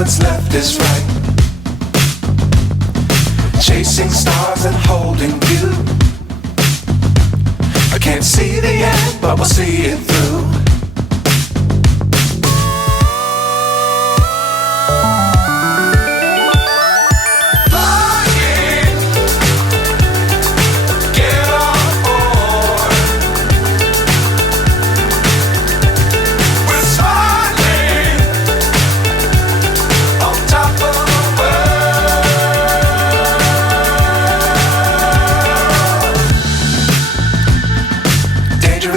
what's left is right. Chasing stars and holding you. I can't see the end, but we'll see it through.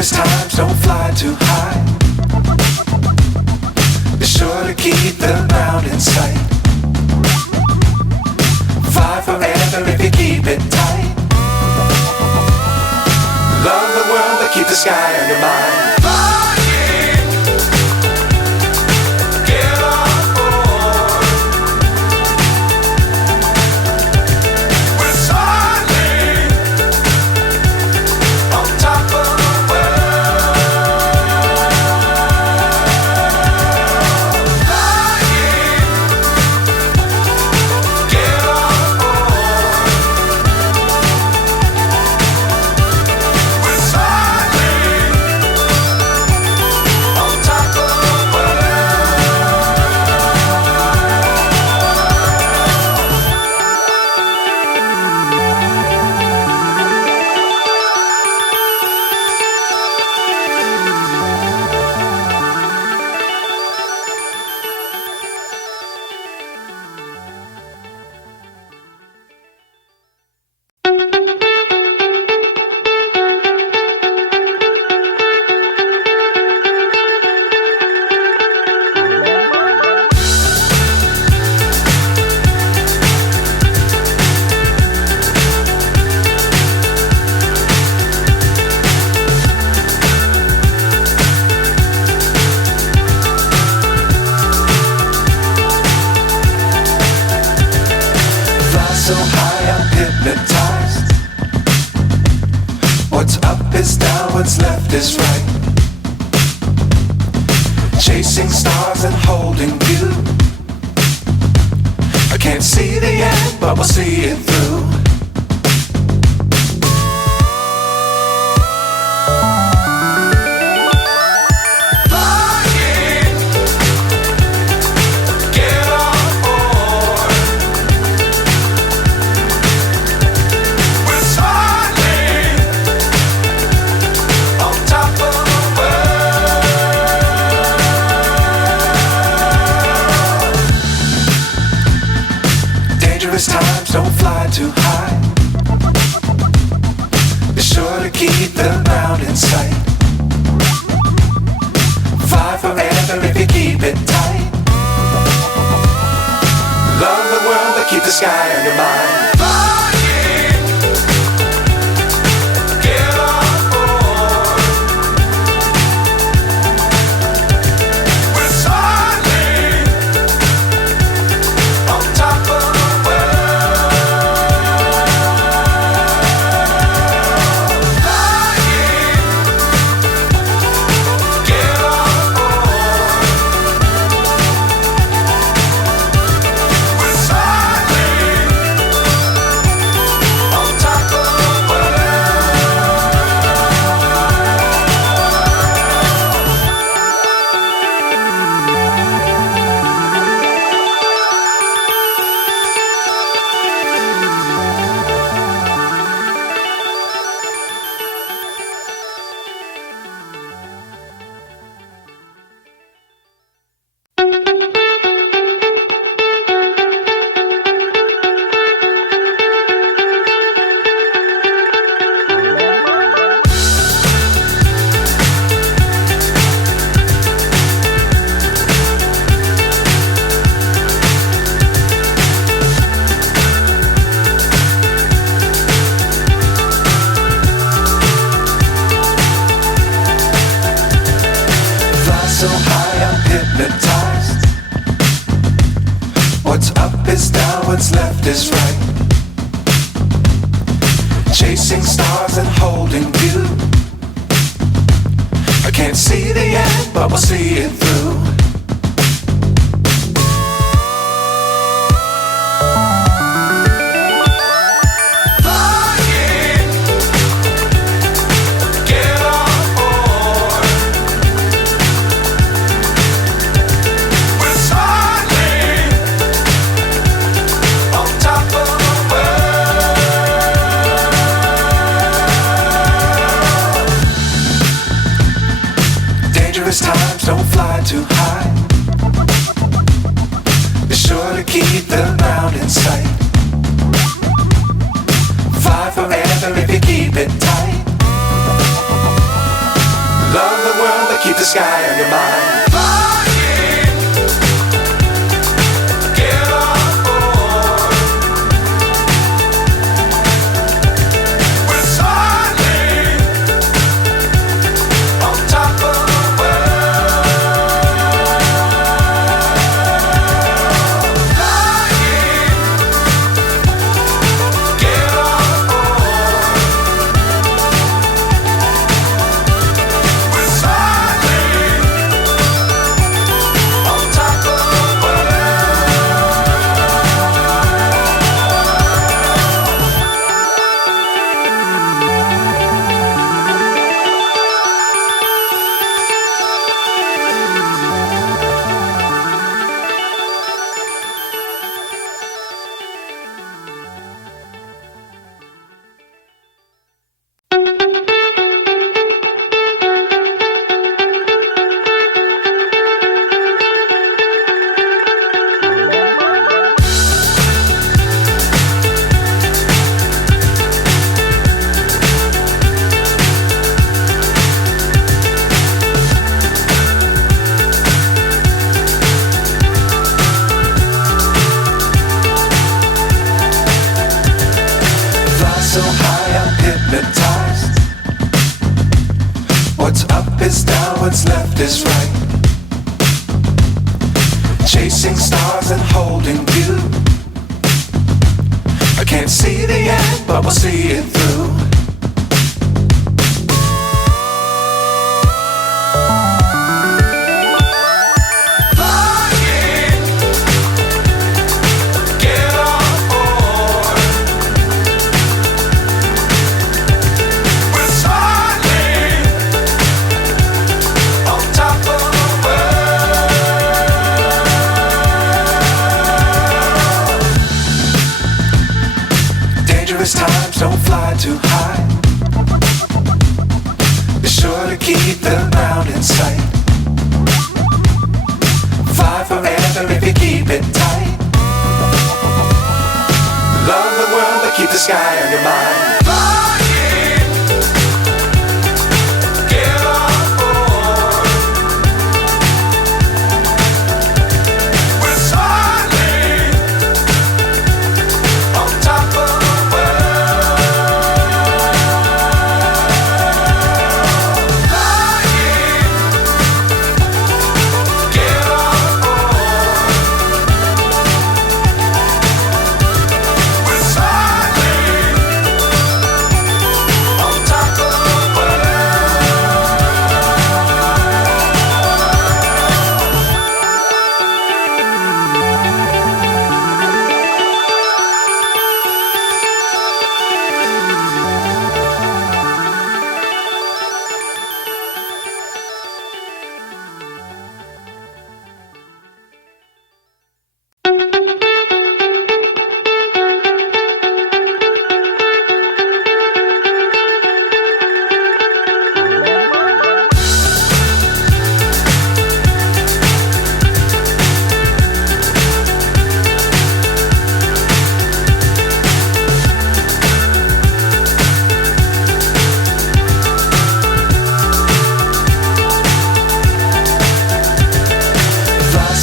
Times don't fly too high. Be sure to keep the ground in sight. Fly forever if you keep it tight. Love the world but keep the sky on your mind. So high I'm hypnotized. What's up is down, what's left is right. Chasing stars and holding you. I can't see the end, but we'll see it through. Times don't fly too high. Be sure to keep the ground in sight. Fly forever if you keep it tight. Love the world but keep the sky on your mind. So high I'm hypnotized. What's up is down, what's left is right. Chasing stars and holding you. I can't see the end, but we'll see it through. Dangerous times, don't fly too high. Be sure to keep the ground in sight. Fly forever if you keep it tight. Love the world, but keep the sky on your mind. So high I'm hypnotized. What's up is down, what's left is right. Chasing stars and holding you. I can't see the end, but we'll see it through. Dangerous times, don't fly too high. Be sure to keep the ground in sight. Fly forever if you keep it tight. Love the world, but keep the sky on your mind.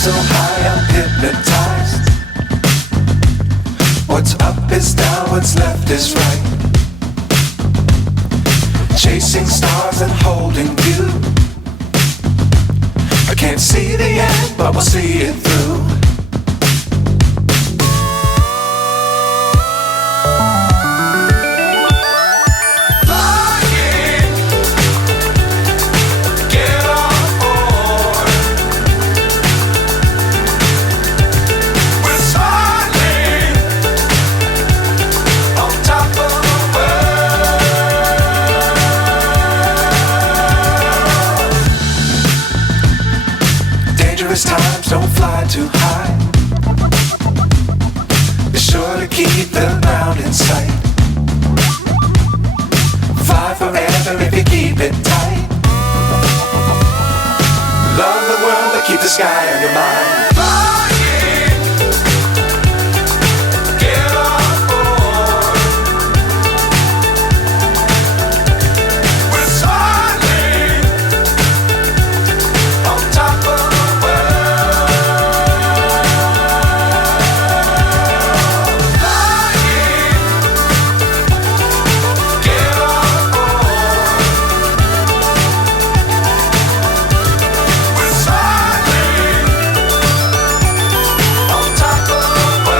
So high I'm hypnotized. What's up is down, what's left is right. Chasing stars and holding you. I can't see the end, but we'll see it through. Dangerous times, don't fly too high. Be sure to keep the ground in sight. Fly forever if you keep it tight. sky on your mind. Flying, get on board. We're soaring on top of the world. Flying, get on board. We're soaring on top of the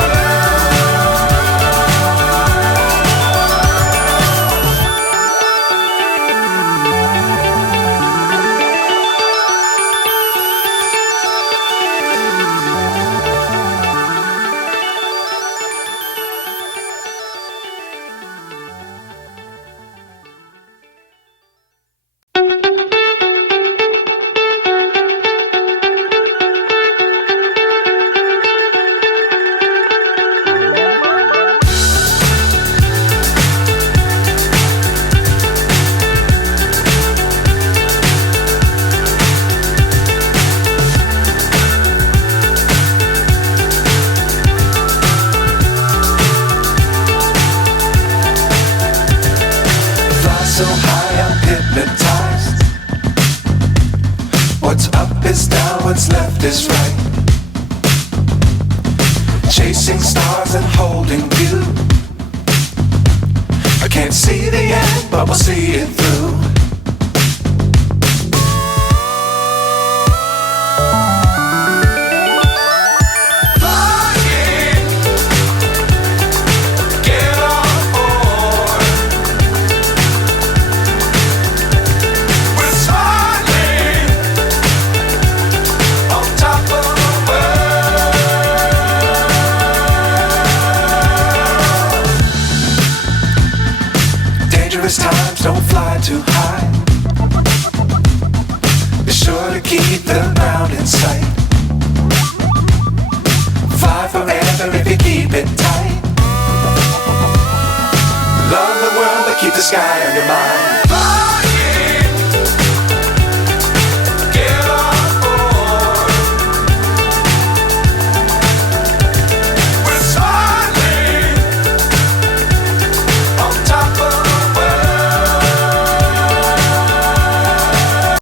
fly so high, I'm hypnotized. What's up is down, what's left is right. Chasing stars and holding you. I can't see the end, but we'll see it through. Flying, get on board. We're soaring on top of the world. Dangerous times, don't fly too high. Be sure to keep the ground in sight. Fly forever if you keep it tight. Love the world, but keep the sky on your mind.